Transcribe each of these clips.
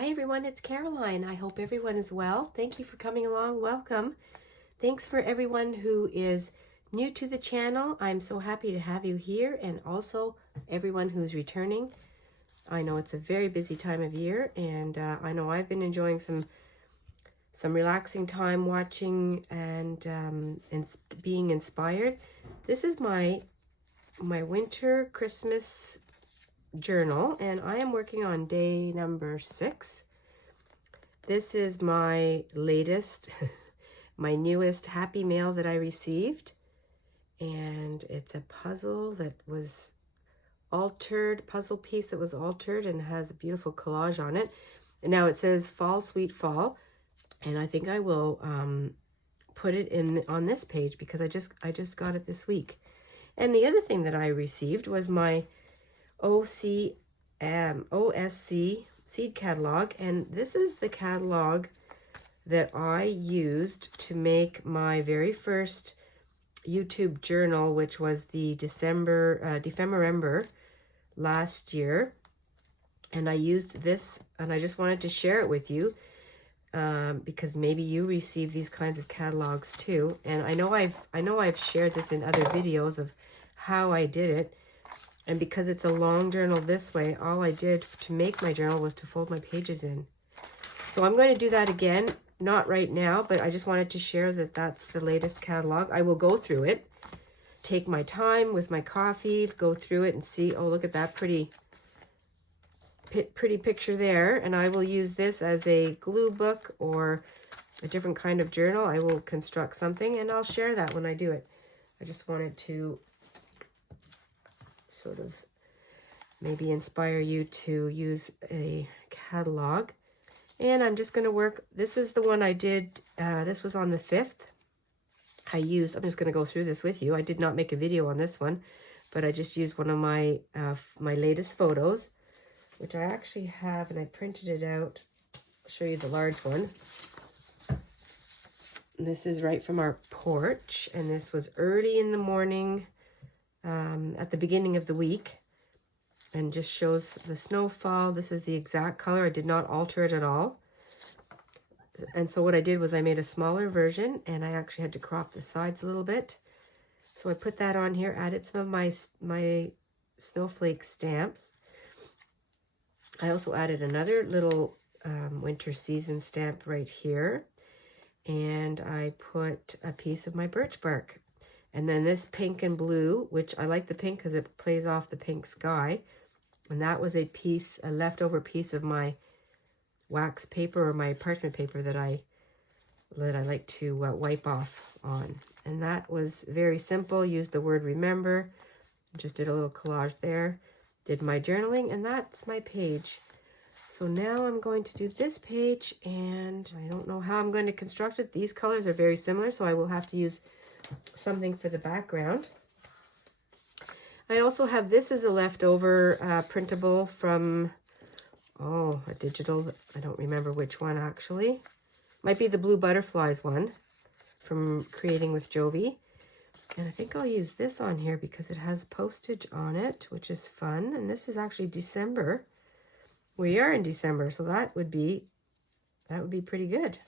Hi everyone, it's Caroline. I hope everyone is well. Thank you for coming along. Welcome. Thanks for everyone who is new to the channel. I'm so happy to have you here, and also everyone who's returning. I know it's a very busy time of year, and I know I've been enjoying some relaxing time watching and being inspired. This is my winter Christmas journal, and I am working on day number 6. This is my latest, my newest happy mail that I received, and it's a puzzle that was altered, puzzle piece that was altered, and has a beautiful collage on it. And now it says Fall Sweet Fall, and I think I will put it in on this page because I just got it this week. And the other thing that I received was my OSC seed catalog, and this is the catalog that I used to make my very first YouTube journal, which was the December last year. And I used this, and I just wanted to share it with you because maybe you receive these kinds of catalogs too. And I know I've shared this in other videos of how I did it. And because it's a long journal this way, all I did to make my journal was to fold my pages in. So I'm going to do that again, not right now, but I just wanted to share that that's the latest catalog. I will go through it, take my time with my coffee, go through it and see, oh, look at that pretty picture there. And I will use this as a glue book or a different kind of journal. I will construct something and I'll share that when I do it. I just wanted to sort of maybe inspire you to use a catalog. And I'm just going to work, this is the one I did, this was on the 5th. I'm just going to go through this with you. I did not make a video on this one, but I just used one of my my latest photos, which I actually have, and I printed it out. I'll show you the large one. This is right from our porch, and this was early in the morning, at the beginning of the week, and just shows the snowfall. This is the exact color. I did not alter it at all. And so what I did was I made a smaller version, and I actually had to crop the sides a little bit. So I put that on here, added some of my snowflake stamps. I also added another little winter season stamp right here, and I put a piece of my birch bark. And then this pink and blue, which I like the pink because it plays off the pink sky. And that was a leftover piece of my wax paper or my parchment paper that I like to wipe off on. And that was very simple. Used the word remember. Just did a little collage there. Did my journaling, and that's my page. So now I'm going to do this page, and I don't know how I'm going to construct it. These colors are very similar, so I will have to use something for the background. I also have, this is a leftover printable from, a digital, I don't remember which one actually. Might be the Blue Butterflies one from Creating with Jovi. And I think I'll use this on here because it has postage on it, which is fun. And this is actually December. We are in December, so that would be pretty good.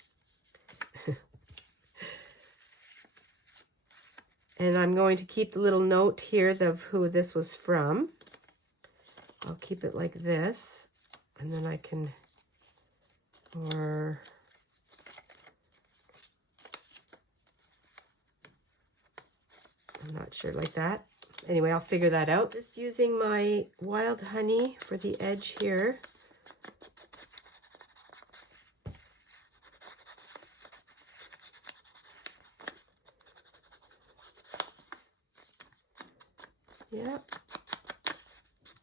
And I'm going to keep the little note here of who this was from. I'll keep it like this, and then I can, I'm not sure, like that. Anyway, I'll figure that out. Just using my wild honey for the edge here. Yeah,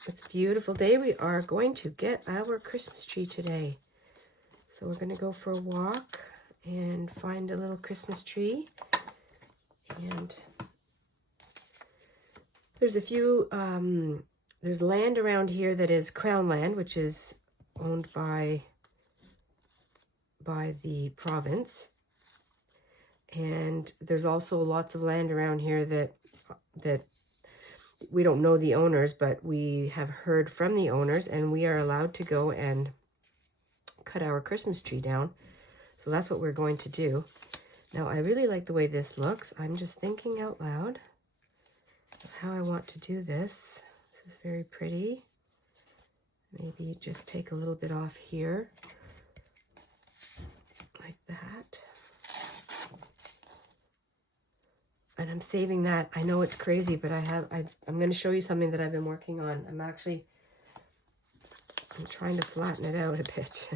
it's a beautiful day. We are going to get our Christmas tree today. So we're going to go for a walk and find a little Christmas tree. And there's a few, there's land around here that is Crown land, which is owned by the province. And there's also lots of land around here that we don't know the owners, but we have heard from the owners, and we are allowed to go and cut our Christmas tree down. So that's what we're going to do. Now, I really like the way this looks. I'm just thinking out loud of how I want to do this. This is very pretty. Maybe just take a little bit off here, like that. And I'm saving that. I know it's crazy, but I'm going to show you something that I've been working on. I'm trying to flatten it out a bit.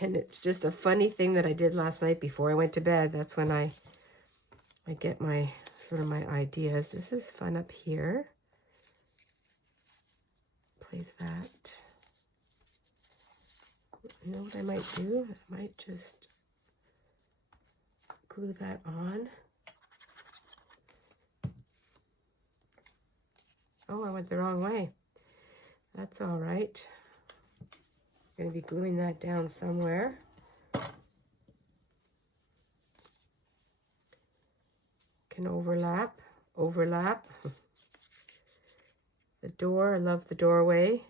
And it's just a funny thing that I did last night before I went to bed. That's when I get my sort of my ideas. This is fun up here. Place that. You know what I might do? I might just glue that on. Oh, I went the wrong way. That's all right. I'm going to be gluing that down somewhere. Can overlap. The door, I love the doorway.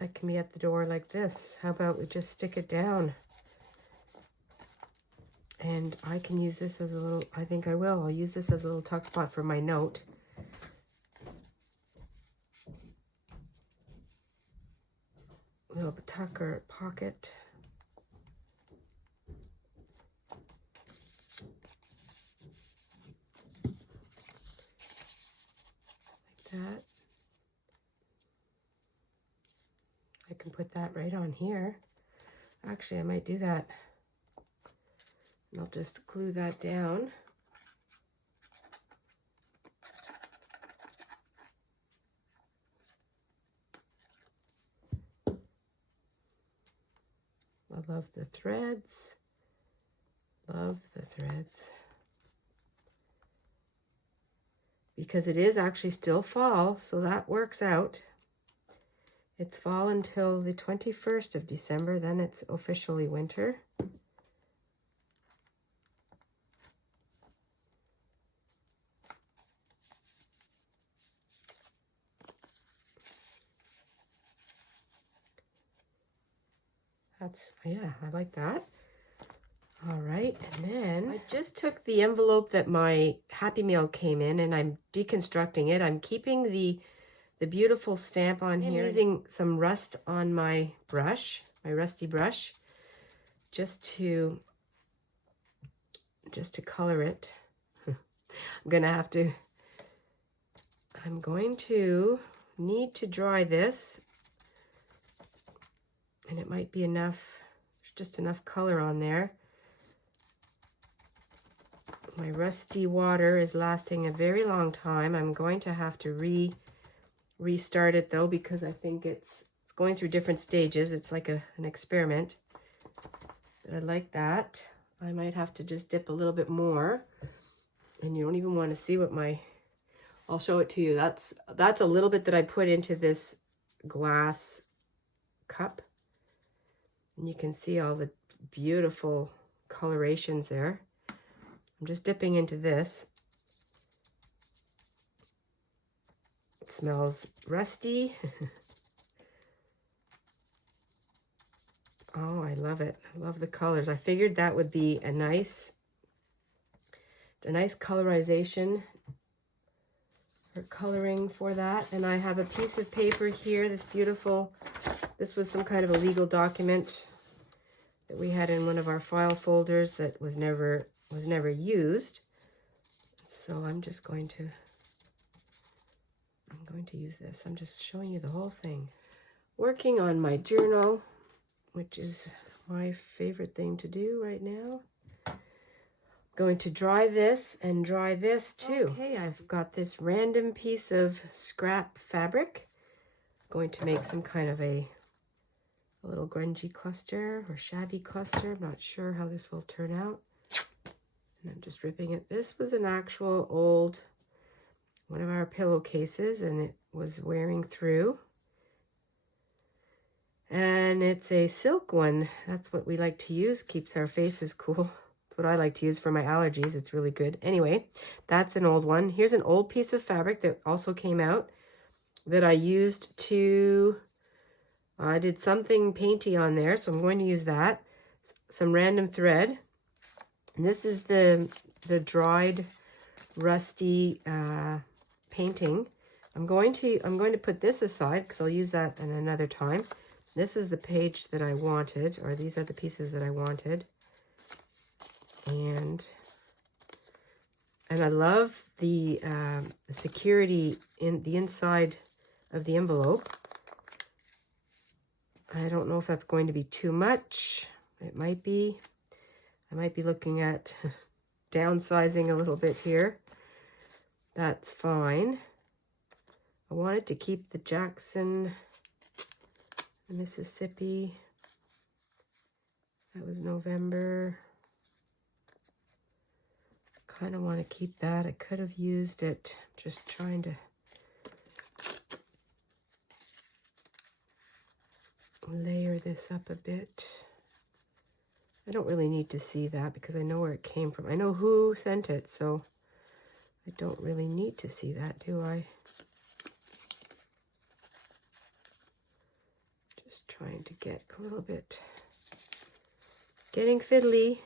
That can be at the door like this. How about we just stick it down? And I can use this as a little, I think I will. I'll use this as a little tuck spot for my note. Little tuck or pocket. Like that. I can put that right on here. Actually, I might do that. And I'll just glue that down. I love the threads. Love the threads. Because it is actually still fall, so that works out. It's fall until the 21st of December, then it's officially winter. Yeah, I like that. All right, and then I just took the envelope that my Happy Meal came in and I'm deconstructing it. I'm keeping the beautiful stamp on here. I'm using some rust on my brush, my rusty brush, just to color it. I'm going to need to dry this, and it might be enough, just enough color on there. My rusty water is lasting a very long time. I'm going to have to restart it though, because I think it's going through different stages. It's like an experiment. But I like that. I might have to just dip a little bit more. And you don't even want to see what I'll show it to you. That's a little bit that I put into this glass cup. And you can see all the beautiful colorations there. I'm just dipping into this. It smells rusty. Oh, I love it. I love the colors. I figured that would be a nice colorization or coloring for that. And I have a piece of paper here, this was some kind of a legal document that we had in one of our file folders that was never used. So I'm going to use this. I'm just showing you the whole thing. Working on my journal, which is my favorite thing to do right now. Going to dry this and dry this too. Okay, I've got this random piece of scrap fabric. Going to make some kind of a little grungy cluster or shabby cluster. I'm not sure how this will turn out. And I'm just ripping it. This was an actual old, one of our pillowcases, and it was wearing through. And it's a silk one. That's what we like to use. Keeps our faces cool. That's what I like to use for my allergies. It's really good. Anyway, that's an old one. Here's an old piece of fabric that also came out that I used to I did something painty on there, so I'm going to use that. Some random thread. And this is the dried, rusty painting. I'm going to put this aside because I'll use that in another time. This is the page that I wanted, or these are the pieces that I wanted. And I love the security in the inside of the envelope. I don't know if that's going to be too much. It might be. I might be looking at downsizing a little bit here. That's fine. I wanted to keep the Jackson, Mississippi. That was November. Kind of want to keep that. I could have used it. Just trying to layer this up a bit. I don't really need to see that because I know where it came from. I know who sent it, so I don't really need to see that, do I? Just trying to get a little bit, getting fiddly.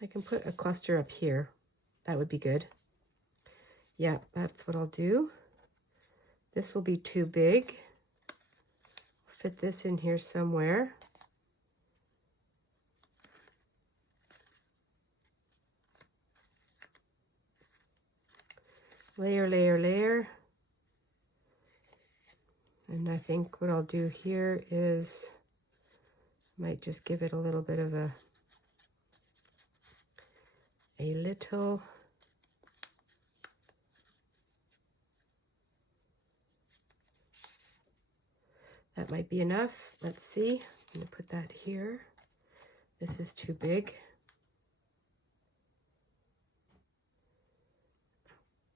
I can put a cluster up here. That would be good. Yeah, that's what I'll do. This will be too big. Fit this in here somewhere. Layer, layer, layer. And I think what I'll do here is, might just give it a little bit of a little that might be enough. Let's see. I'm going to put that here. This is too big.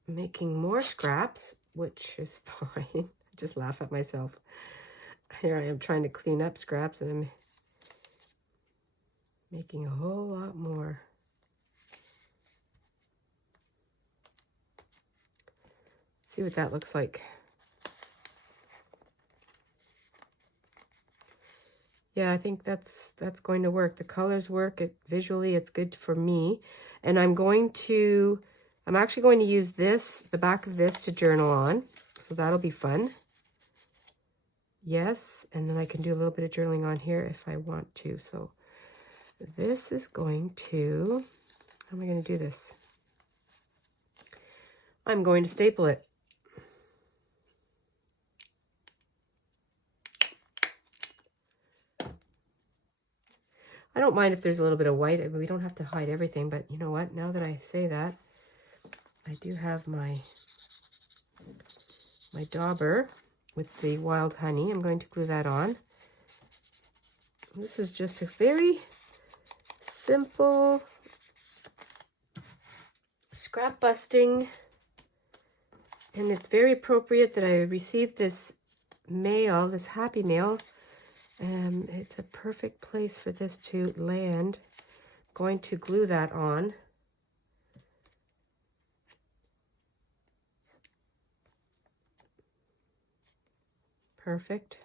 I'm making more scraps, which is fine. I just laugh at myself. Here I am trying to clean up scraps and I'm making a whole lot more. See what that looks like. Yeah, I think that's going to work. The colors work. Visually, it's good for me. And I'm actually going to use this, the back of this, to journal on. So that'll be fun. Yes, and then I can do a little bit of journaling on here if I want to. So this is going to, how am I going to do this? I'm going to staple it. I don't mind if there's a little bit of white. We don't have to hide everything, but you know what? Now that I say that, I do have my dauber with the wild honey. I'm going to glue that on. This is just a very simple scrap busting, and it's very appropriate that I received this mail, this happy mail. It's a perfect place for this to land. I'm going to glue that on. Perfect.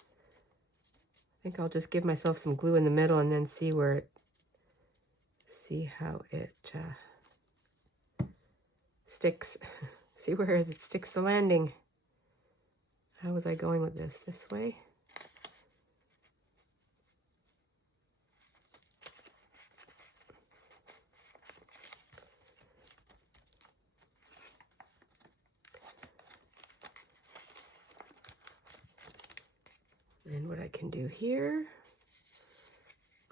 I think I'll just give myself some glue in the middle and then see how it sticks. See where it sticks the landing. How was I going with this? This way? And what I can do here,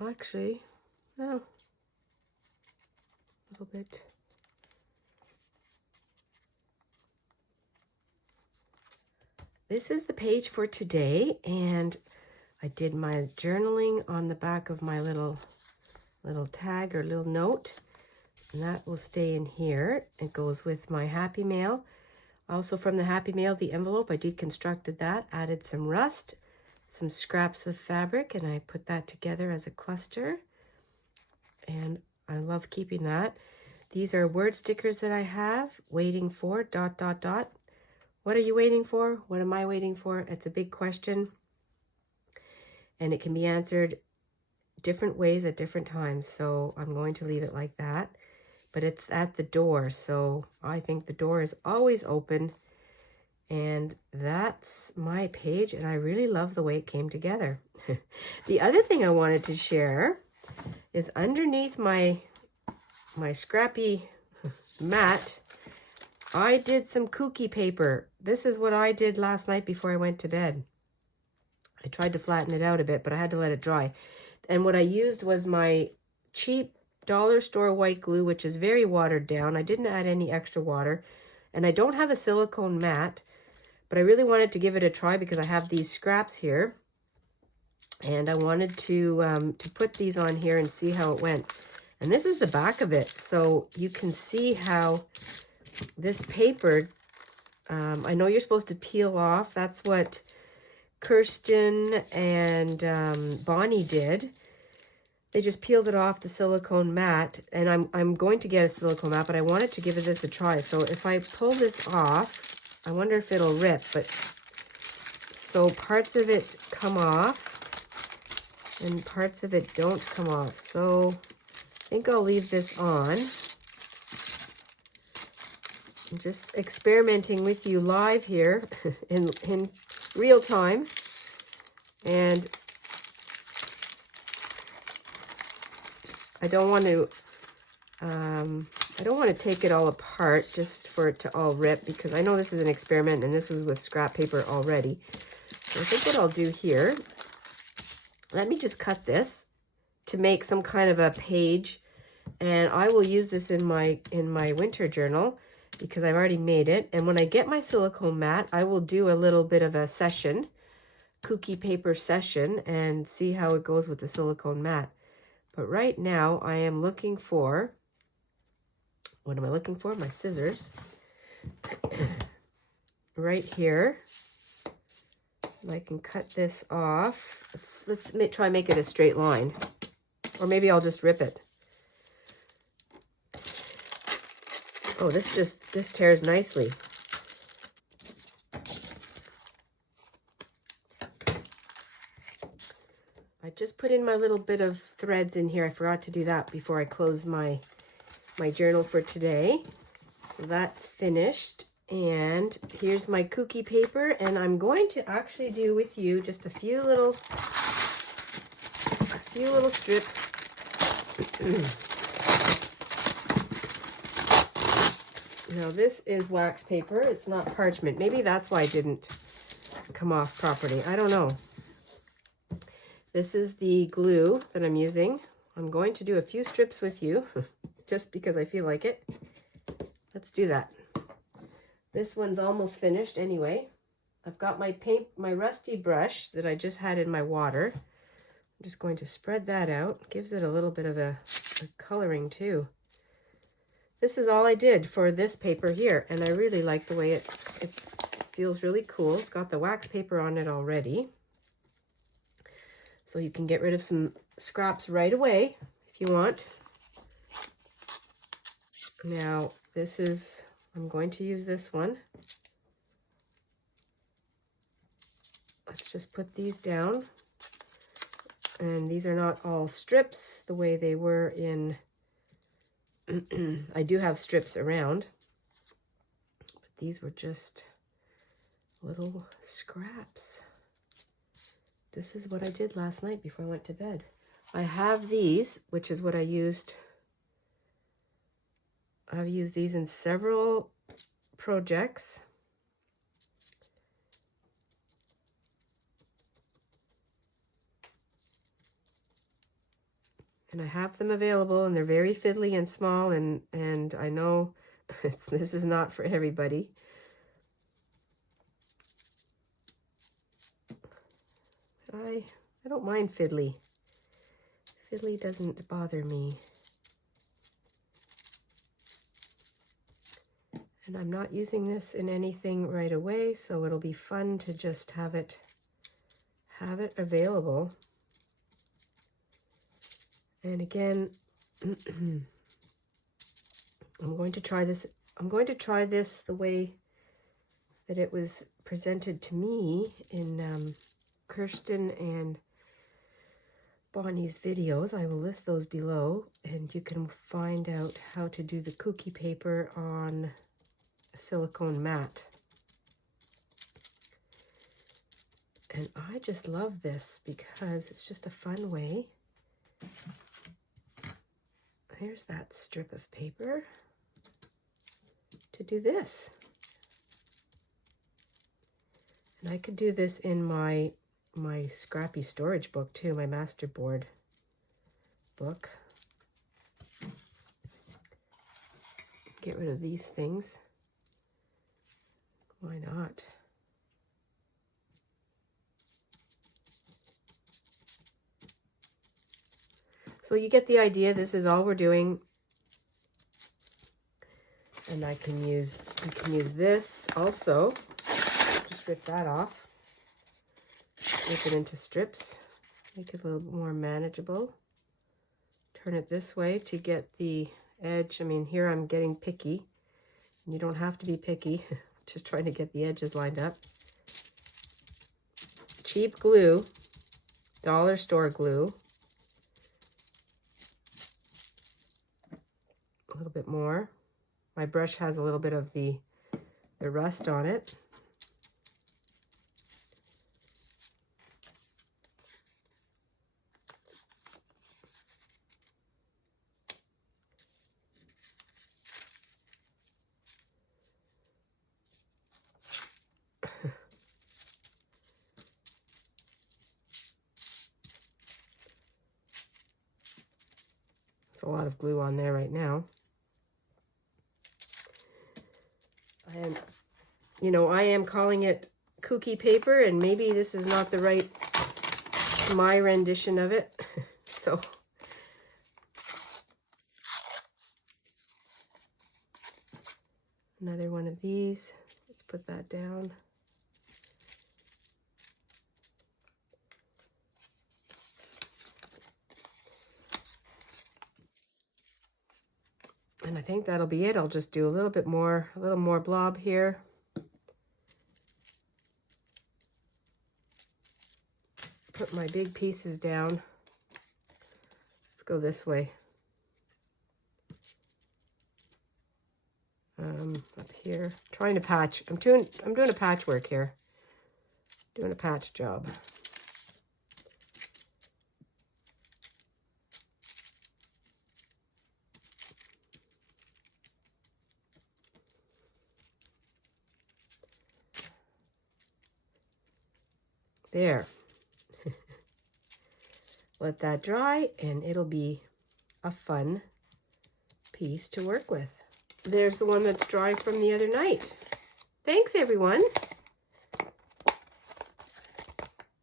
actually, no, a little bit. This is the page for today, and I did my journaling on the back of my little tag or little note, and that will stay in here. It goes with my happy mail. Also from the happy mail, the envelope, I deconstructed that, added some rust, some scraps of fabric, and I put that together as a cluster, and I love keeping that. These are word stickers that I have, waiting for, ... What are you waiting for? What am I waiting for? It's a big question, and it can be answered different ways at different times. So I'm going to leave it like that, but it's at the door. So I think the door is always open, and that's my page. And I really love the way it came together. The other thing I wanted to share is underneath my scrappy mat, I did some kooky paper. This is what I did last night before I went to bed. I tried to flatten it out a bit, but I had to let it dry. And what I used was my cheap dollar store white glue, which is very watered down. I didn't add any extra water. And I don't have a silicone mat, but I really wanted to give it a try because I have these scraps here. And I wanted to put these on here and see how it went. And this is the back of it. So you can see how this paper, I know you're supposed to peel off. That's what Kirsten and Bonnie did. They just peeled it off the silicone mat, and I'm going to get a silicone mat, but I wanted to give this a try. So if I pull this off, I wonder if it'll rip. But so parts of it come off, and parts of it don't come off. So I think I'll leave this on. I'm just experimenting with you live here in real time. And I don't want to take it all apart just for it to all rip, because I know this is an experiment and this is with scrap paper already. So I think what I'll do here, let me just cut this to make some kind of a page, and I will use this in my winter journal because I've already made it. And when I get my silicone mat, I will do a little bit of a session, kooky paper session, and see how it goes with the silicone mat. But right now I am looking for, what am I looking for? My scissors. Right here. I can cut this off. Let's try and make it a straight line. Or maybe I'll just rip it. Oh, this tears nicely. I just put in my little bit of threads in here. I forgot to do that before I close my journal for today. So that's finished. And here's my kooky paper, and I'm going to actually do with you just a few little strips. Now this is wax paper, it's not parchment. Maybe that's why it didn't come off properly. I don't know. This is the glue that I'm using. I'm going to do a few strips with you just because I feel like it. Let's do that. This one's almost finished anyway. I've got my rusty brush that I just had in my water. I'm just going to spread that out. Gives it a little bit of a coloring too. This is all I did for this paper here, and I really like the way it feels really cool. It's got the wax paper on it already. So you can get rid of some scraps right away if you want. Now, I'm going to use this one. Let's just put these down. And these are not all strips the way they were in, I do have strips around, but these were just little scraps. This is what I did last night before I went to bed. I have these, which is what I used. I've used these in several projects. And I have them available, and they're very fiddly and small, and I know this is not for everybody. I don't mind fiddly. Fiddly doesn't bother me. And I'm not using this in anything right away, so it'll be fun to just have it available. And again, I'm going to try this the way that it was presented to me in Kirsten and Bonnie's videos. I will list those below, and you can find out how to do the kooky paper on a silicone mat. And I just love this because it's just a fun way. There's that strip of paper to do this. And I could do this in my scrappy storage book too, my masterboard book. Get rid of these things. Why not? So you get the idea. This is all we're doing. And you can use this also. Just rip that off. Rip it into strips. Make it a little more manageable. Turn it this way to get the edge. I mean, here I'm getting picky. And you don't have to be picky. Just trying to get the edges lined up. Cheap glue. Dollar store glue. A little bit more. My brush has a little bit of the rust on it. There's a lot of glue on there right now. And, you know, I am calling it kooky paper, and maybe this is not the right, my rendition of it. So, another one of these. Let's put that down. And I think that'll be it. I'll just do a little more blob here. Put my big pieces down. Let's go this way. Up here, trying to patch. I'm doing a patchwork here. Doing a patch job. There. Let that dry and it'll be a fun piece to work with. There's the one that's dry from the other night. Thanks, everyone.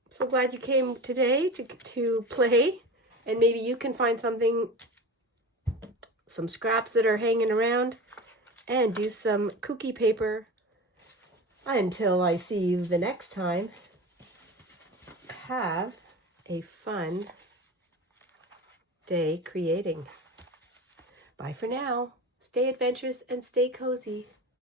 So glad you came today to play, and maybe you can find some scraps that are hanging around and do some kooky paper. Until I see you the next time, have a fun day creating. Bye for now. Stay adventurous and stay cozy.